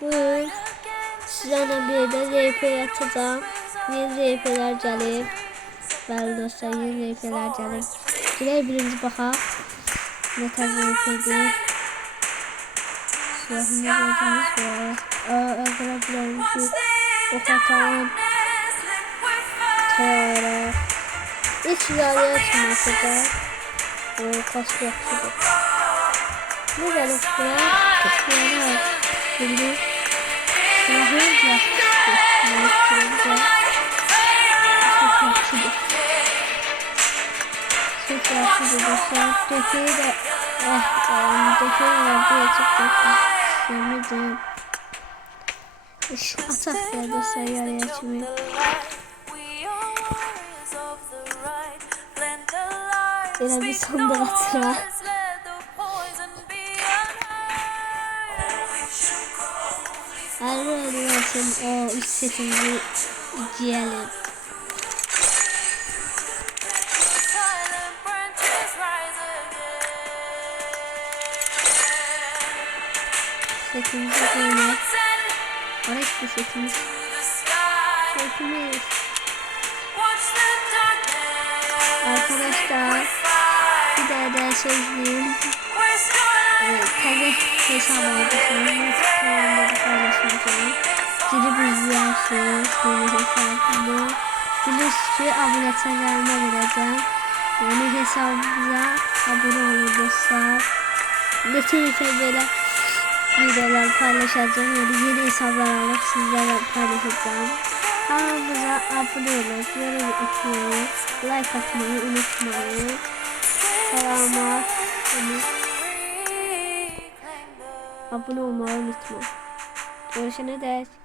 Bugün sizlerle bir de RP atacağım. Yeni RP'ler gelir. Bəli dostlar, yeni RP'ler gelir. Gələk birinci baxaq. Ne tarz RP'dir? Silahımız var. Arkadaşlar ok atan taraf. İç ilerleye açılmaktadır. Kask yapışıdır. Ne gelir buraya? Kısmına bildir. Silahı yapışıdır. Çok yapışıdır dostlar. Dökeyi de dökeyi verdiği açık dökeyi. Atak ya dostlar yarıya açmayı. Yine bir sonda hatıra. Arkadaşım o üst setimizi giyelim. Setimizi giyelim. Oraya bir setimiz. Setimiz. Arkadaşlar bir daha da sözlüğüm tabi hesap almışım kanalda paylaşacağım. Girip izlersiniz benim hesabımı. Bilirsiz abone çanelime vereceğim. Yeni hesabımıza abone olun dostlar. Geçen böyle videolar paylaşacağım. Yeni hesaplar alıp sizlerle paylaşacağım. Kanalımıza abone olun, yorum atmayı, like atmayı unutmayın. Selamat. Abone olmayı unutmayın. Görüşene dek.